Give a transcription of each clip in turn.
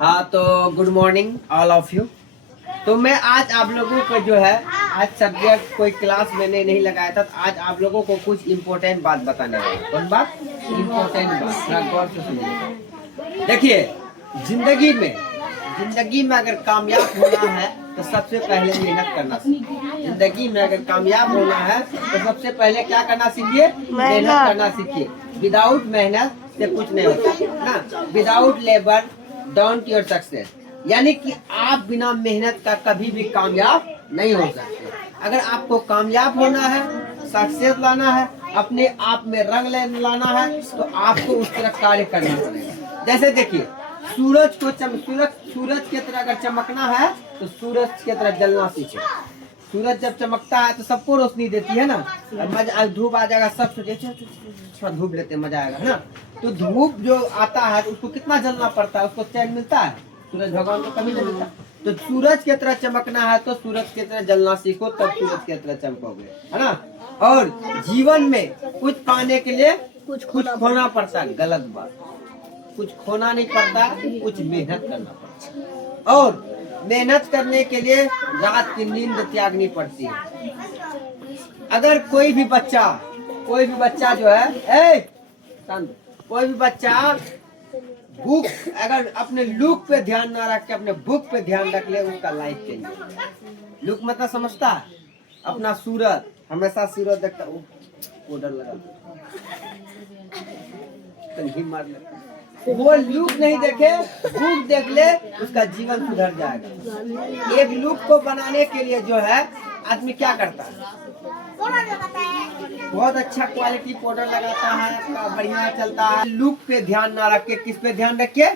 हाँ तो good morning all of you. तो मैं आज आप लोगों को जो है आज सब्जेक्ट कोई क्लास मैंने नहीं लगाया था, तो आज आप लोगों को कुछ इम्पोर्टेंट बात बताने वाला। कौन बात? इम्पोर्टेंट बात, थोड़ा गौर से सुनिए। देखिए, जिंदगी में अगर कामयाब होना है तो सबसे पहले मेहनत करना सीखिए। जिंदगी में अगर कामयाब होना है तो सबसे पहले क्या करना सीखिए? मेहनत करना सीखिए। विदाउट मेहनत से कुछ नहीं होता ना। Without labour don't your success, यानी कि आप बिना मेहनत का कभी भी कामयाब नहीं हो सकते। अगर आपको कामयाब होना है, सक्सेस लाना है, अपने आप में रंग लाना है, तो आपको उस तरह कार्य करना पड़ेगा। जैसे देखिए, सूरज की तरह अगर चमकना है तो सूरज की तरह जलना सीखे। सूरज जब चमकता है तो सबको रोशनी देती है ना। मजा धूप आ जाएगा, सब सोचे धूप लेते मजा आएगा ना। तो धूप जो आता है उसको कितना जलना पड़ता है, उसको चैन मिलता है? सूरज भगवान को कभी नहीं मिलता। तो सूरज की तरह चमकना है तो सूरज की तरह जलना सीखो, तब सूरज की तरह चमकोगे, है ना। और जीवन में कुछ पाने के लिए कुछ खोना पड़ता है, गलत बात। कुछ खोना नहीं पड़ता, कुछ मेहनत करना पड़ता। और मेहनत करने के लिए रात की नींद त्यागनी पड़ती है। अगर कोई भी बच्चा जो है कोई भी बच्चा बुक अगर अपने लुक पे ध्यान ना रख के अपने बुक पे ध्यान रख ले, उसका लाइफ चेंज। लुक मतलब समझता है? अपना सूरत, हमेशा सूरत देखता, पाउडर लगा मार ले। वो लुक नहीं देखे, बुक देख ले, उसका जीवन सुधर जाएगा। एक लुक को बनाने के लिए जो है आदमी क्या करता है? बहुत अच्छा क्वालिटी पाउडर लगाता है, बढ़िया चलता है। लुक पे ध्यान ना रख के किस पे ध्यान रखिए?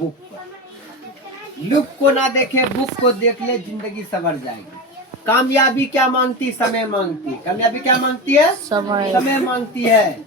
बुक पर। लुक को ना देखे, बुक को देख ले, जिंदगी संवर जाएगी। कामयाबी क्या मांगती? समय मांगती। कामयाबी क्या मांगती है? समय मांगती है।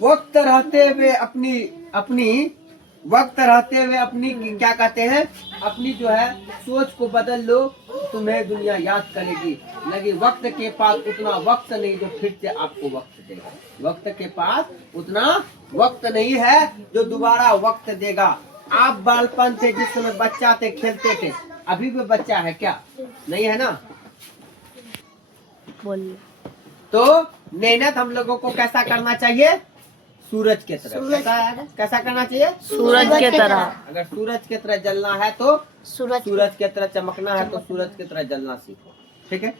वक्त रहते हुए अपनी क्या कहते हैं, अपनी जो है सोच को बदल लो, तुम्हें दुनिया याद करेगी। लगे वक्त के पास उतना वक्त नहीं जो फिर से आपको वक्त देगा। वक्त के पास उतना वक्त नहीं है जो दोबारा वक्त देगा। आप बालपन थे, जिस समय बच्चा थे, खेलते थे, अभी भी बच्चा है क्या? नहीं है ना। बोलिए। तो मेहनत हम लोगों को कैसा करना चाहिए? सूरज के तरह। कैसा करना चाहिए? सूरज के तरह। अगर सूरज के तरह जलना है तो सूरज के तरह चमकना है तो सूरज के तरह जलना सीखो। ठीक है,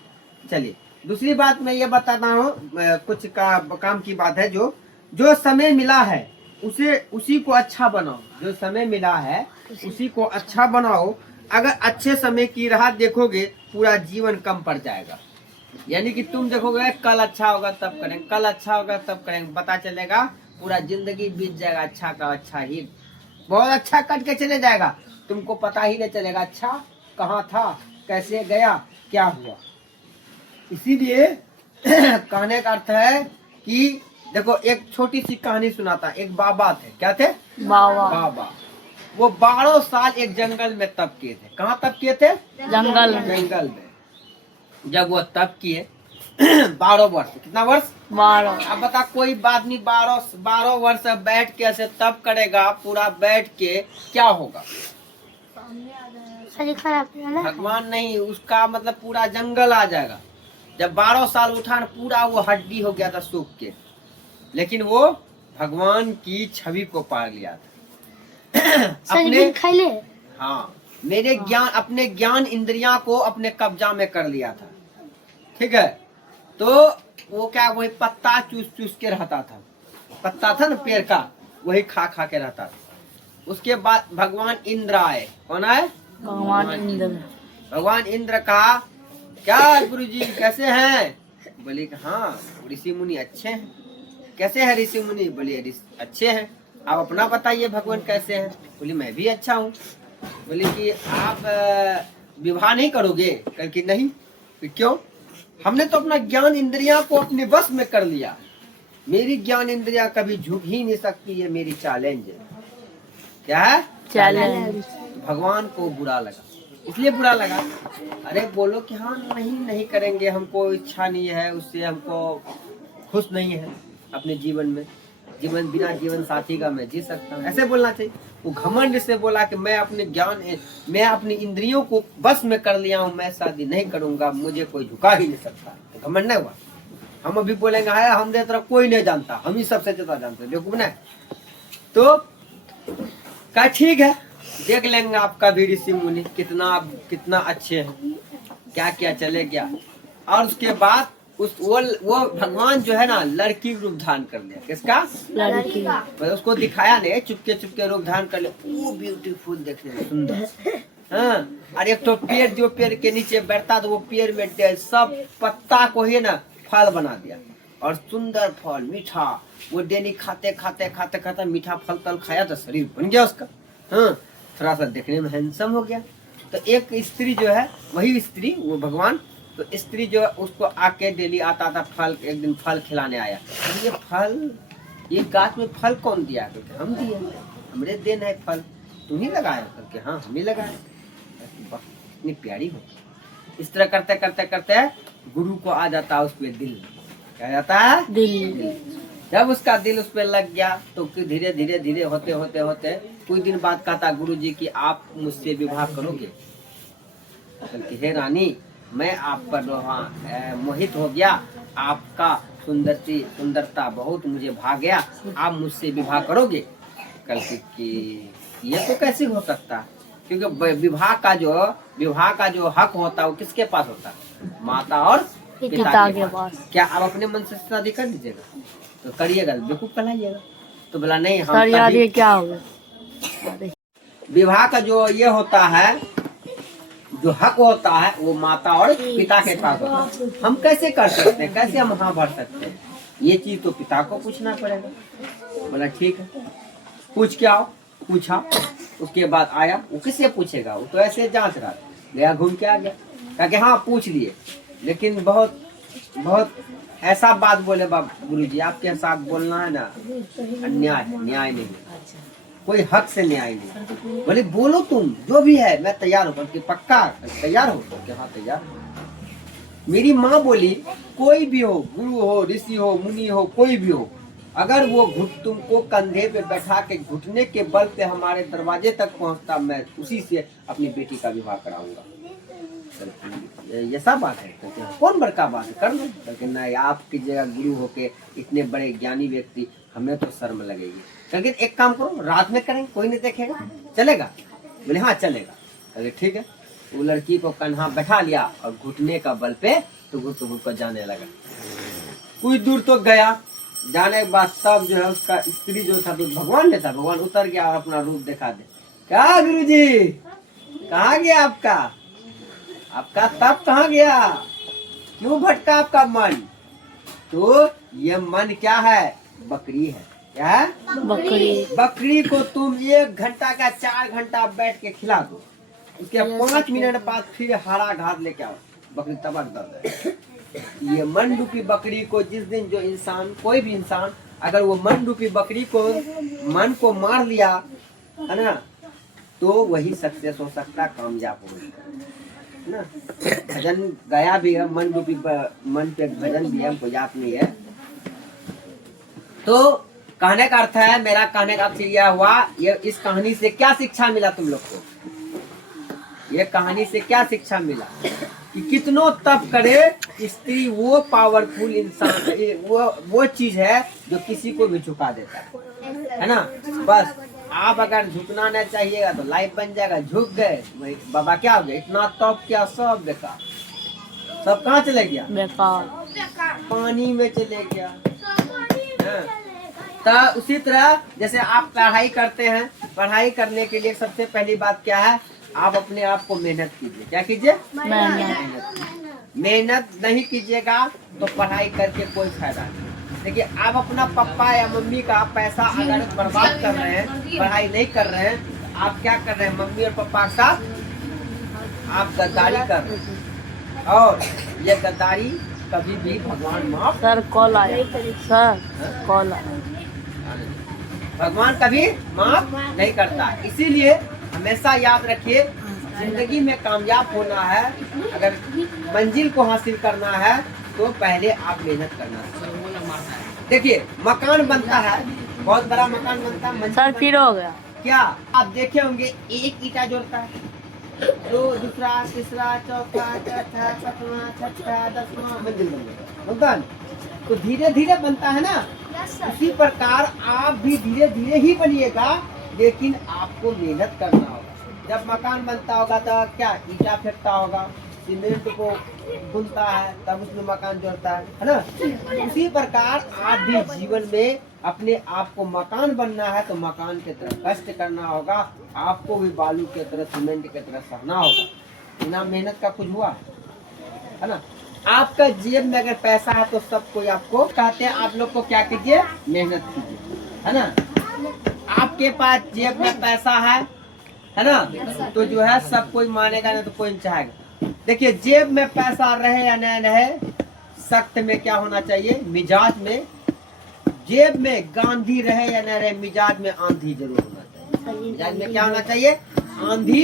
चलिए दूसरी बात मैं ये बताता हूँ, कुछ काम की बात है। जो समय मिला है उसी को अच्छा बनाओ। जो समय मिला है उसी को अच्छा बनाओ। अगर अच्छे समय की राह देखोगे, पूरा जीवन कम पड़ जाएगा। यानी कि तुम देखोगे कल अच्छा होगा तब करेंगे, कल अच्छा होगा तब करेंगे, पता चलेगा पूरा जिंदगी बीत जाएगा अच्छा का अच्छा ही, बहुत अच्छा कट के चले जाएगा। तुमको पता ही नहीं चलेगा अच्छा कहाँ था, कैसे गया, क्या हुआ। इसीलिए कहने का अर्थ है कि देखो, एक छोटी सी कहानी सुनाता। एक बाबा थे। क्या थे? बाबा। वो 12 साल एक जंगल में तप किए थे। कहाँ तप किए थे? जंगल में। जब वो तप किए 12 वर्ष, कितना वर्ष? 12। अब बता, कोई आदमी 12 वर्ष बैठ के ऐसे तप करेगा, पूरा बैठ के, क्या होगा? भगवान नहीं, उसका मतलब पूरा जंगल आ जाएगा। जब 12 साल उठा न, पूरा वो हड्डी हो गया था सूख के, लेकिन वो भगवान की छवि को पा लिया था। अपने ज्ञान इंद्रिया को अपने कब्जा में कर लिया था। ठीक है, तो वो क्या, वही पत्ता चूस के रहता था। पत्ता था ना पेड़ का, वही खा के रहता था। उसके बाद भगवान इंद्र आए। कौन आए? भगवान इंद्र कहा, क्या गुरुजी कैसे हैं? बोले कि हाँ ऋषि मुनि अच्छे हैं। कैसे हैं ऋषि मुनि? बोले अच्छे हैं। आप अपना बताइए भगवान कैसे हैं? बोले मैं भी अच्छा हूँ। बोले कि आप विवाह नहीं करोगे? कल की नहीं। क्यों? हमने तो अपना ज्ञान इंद्रिया को अपने वश में कर लिया। मेरी ज्ञान इंद्रिया कभी झुक ही नहीं सकती, है मेरी चैलेंज है। क्या है? चैलेंज। भगवान को बुरा लगा। इसलिए बुरा लगा, अरे बोलो कि हाँ नहीं करेंगे, हमको इच्छा नहीं है उससे, हमको खुश नहीं है अपने जीवन में। जीवन बिना जीवन साथी का मैं जी सकता हूँ, ऐसे बोलना चाहिए। वो घमंड से बोला कि मैं अपने ज्ञान, मैं अपनी इंद्रियों को बस में कर लिया हूँ, मैं शादी नहीं करूंगा, मुझे कोई झुका ही नहीं सकता। तो घमंड नहीं हुआ। हम अभी बोलेंगे है हम दे तरह कोई नहीं जानता, हम ही सबसे ज्यादा जानते हैं, बेवकूफ नहीं। तो का ठीक है, देख लेंगे आपका भी ऋषि मुनि कितना अच्छे हैं, क्या क्या चले गया। और उसके बाद वो भगवान जो है ना लड़की रूप धारण कर लिया। किसका? लड़की। उसको दिखाया नहीं, चुपके चुपके रूप धारण कर लिया। वो ब्यूटीफुल, देखने में सुंदर। हाँ, और एक तो पेड़, जो पेड़ के नीचे बैठता तो वो पेड़ में सब पत्ता को ही ना फल बना दिया, और सुंदर फल मीठा। वो डेली खाते मीठा फल तल खाया तो शरीर बन गया उसका। हाँ, थोड़ा सा देखने में हैंडसम हो गया। तो एक स्त्री जो है, वही स्त्री वो भगवान, तो स्त्री जो है उसको आके डेली आता था फल, एक दिन फल खिलाने आया। तो ये फल, ये गाछ में फल कौन दिया? क्योंकि हम दिए, हमरे देन है फल, तुम ही लगाया करके। हाँ, हम ही लगाए। इतनी प्यारी हो। इस तरह करते करते करते गुरु को आ जाता है उस पर दिल। क्या जाता है? दिल। जब उसका दिल उस पर लग गया तो धीरे धीरे धीरे होते होते होते कुछ दिन बाद कहता गुरु जी कि आप मुझसे विवाह करोगे? बल्कि हे रानी, मैं आप पर मोहित हो गया, आपका सुंदरता बहुत मुझे भा गया, आप मुझसे विवाह करोगे? कल कि ये तो कैसे हो सकता, क्योंकि विवाह का जो हक होता है वो किसके पास होता है? माता और पिता के पास। क्या आप अपने मन से शादी कर दीजिएगा? तो करिएगा, बेवकूफ कहलाइएगा। तो बोला नहीं, हम क्या होगा? विवाह का जो ये होता है, जो हक होता है वो माता और पिता के पास होता है। हम कैसे कर सकते हैं, कैसे हम हाँ भर सकते हैं? ये चीज तो पिता को पूछना पड़ेगा। बोला ठीक है, पूछ के आओ। पूछा, उसके बाद आया। वो किससे पूछेगा? वो तो ऐसे जांच रहा, गया घूम के आ गया। कहा कि हाँ पूछ लिए, लेकिन बहुत ऐसा बात बोले गुरु जी, आपके साथ बोलना है ना न्याय नहीं, कोई हक से न्याय नहीं। बोले बोलो तुम जो भी है, मैं तैयार हूँ। कि पक्का तैयार हो? कि हाँ तैयार। मेरी माँ बोली कोई भी हो, गुरु हो, ऋषि हो, मुनि हो, कोई भी हो, अगर वो तुमको कंधे पे बैठा के घुटने के बल पे हमारे दरवाजे तक पहुँचता, मैं उसी से अपनी बेटी का विवाह कराऊंगा। ये सब बात है, कौन बड़का बात है, कर लो। लेकिन नहीं, आपकी जगह गुरु होके इतने बड़े ज्ञानी व्यक्ति, हमें तो शर्म लगेगी। लेकिन एक काम करो, रात में करेंगे, कोई नहीं देखेगा, चलेगा? बोले हाँ चलेगा। अरे ठीक है। वो लड़की को कन्हा बैठा लिया और घुटने का बल पे टुकुर को जाने लगा। कुछ दूर तो गया, जाने के बाद तब जो है उसका स्त्री जो था, तो भगवान ने था, भगवान उतर गया और अपना रूप दिखा दे। क्या गुरु जी, कहाँ गया आपका तप कहाँ गया? क्यों भटका आपका मन? तो ये मन क्या है? बकरी है। क्या है? बकरी को तुम 1 घंटा का 4 घंटा बैठ के खिला दो, उसके 5 मिनट बाद फिर हरा घास लेके आओ, बकरी तबक दर्द है। ये मन रूपी बकरी को जिस दिन जो इंसान, कोई भी इंसान अगर वो मन रूपी बकरी को, मन को मार लिया है ना, तो वही सक्सेस हो सकता, कामयाब हो ना। भजन गाया भी है, मन रूपी मन पे भजन भी है, कोई याद नहीं है। तो कहने का अर्थ है, मेरा कहने का अर्थ यह हुआ, ये इस कहानी से क्या शिक्षा मिला तुम लोग को? ये कहानी से क्या शिक्षा मिला कि कितनों तप करे स्त्री वो पावरफुल इंसान, वो चीज है जो किसी को भी झुका देता है ना। बस आप अगर झुकना नहीं चाहिएगा तो लाइफ बन जाएगा, झुक गए बाबा क्या हो गया, इतना तप किया, सब बेकार, सब कहाँ चले गया? बेकार, पानी में चले गया। तो उसी तरह जैसे आप पढ़ाई करते हैं, पढ़ाई करने के लिए सबसे पहली बात क्या है? आप अपने आप को मेहनत कीजिए। क्या कीजिए? मेहनत नहीं कीजिएगा तो पढ़ाई करके कोई फायदा नहीं। देखिए, आप अपना पापा या मम्मी का पैसा अगर बर्बाद कर रहे हैं, पढ़ाई नहीं कर रहे हैं, तो आप क्या कर रहे हैं? मम्मी और पापा के साथ आप गद्दारी कर रहे हैं, और ये गद्दारी कभी भी भगवान माफ, सर कॉल आया, सर कॉल आया, भगवान कभी माफ नहीं करता। इसीलिए हमेशा याद रखिए, जिंदगी में कामयाब होना है, अगर मंजिल को हासिल करना है तो पहले आप मेहनत करना चाहिए। देखिए, मकान बनता है बहुत बड़ा मकान बनता है, मंजिल सर फिर हो गया। क्या आप देखे होंगे, एक ईटा जोड़ता है, दो, दूसरा, तीसरा, चौथा, चौथा, पांचवा, छठा, 10वां मंजिल बन गया, बनता है। तो धीरे धीरे बनता है ना, उसी प्रकार आप भी धीरे धीरे ही बनिएगा, लेकिन आपको मेहनत करना होगा। जब मकान बनता होगा तो क्या ईटा फेंकता होगा, सीमेंट को बुनता है, तब उसमें मकान जोड़ता है ना। उसी प्रकार आप भी जीवन में अपने आप को मकान बनना है तो मकान की तरह कष्ट करना होगा, आपको भी बालू की तरह, सीमेंट की तरह सहना होगा। बिना मेहनत का कुछ हुआ है ना। आपका जेब में अगर पैसा है तो सब कोई आपको कहते हैं आप लोग को क्या कीजिए, मेहनत कीजिए, है ना। आपके पास जेब में पैसा है ना, तो जो है सब कोई मानेगा, ना तो कोई नहीं चाहेगा। देखिए जेब में पैसा रहे या न रहे, सख्त में क्या होना चाहिए, मिजाज में। जेब में गांधी रहे या न रहे, मिजाज में आंधी जरूर होना चाहिए। मिजाज में क्या होना चाहिए, आंधी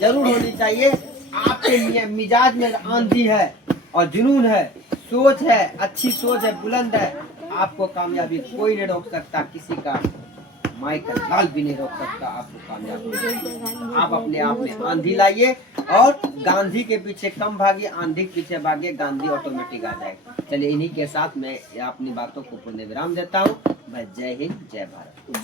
जरूर होनी चाहिए। आपके मिजाज में आंधी है और जुनून है, सोच है, अच्छी सोच है, बुलंद है, आपको कामयाबी कोई नहीं रोक सकता, किसी का माई का लाल भी नहीं रोक सकता आपको कामयाबी। आप अपने आप में आंधी लाइए और गांधी के पीछे कम भागिए, आंधी के पीछे भागिए, गांधी ऑटोमेटिक आ जाएगा। चलिए इन्हीं के साथ मैं अपनी बातों को पूर्ण विराम देता हूँ। जय हिंद, जय भारत।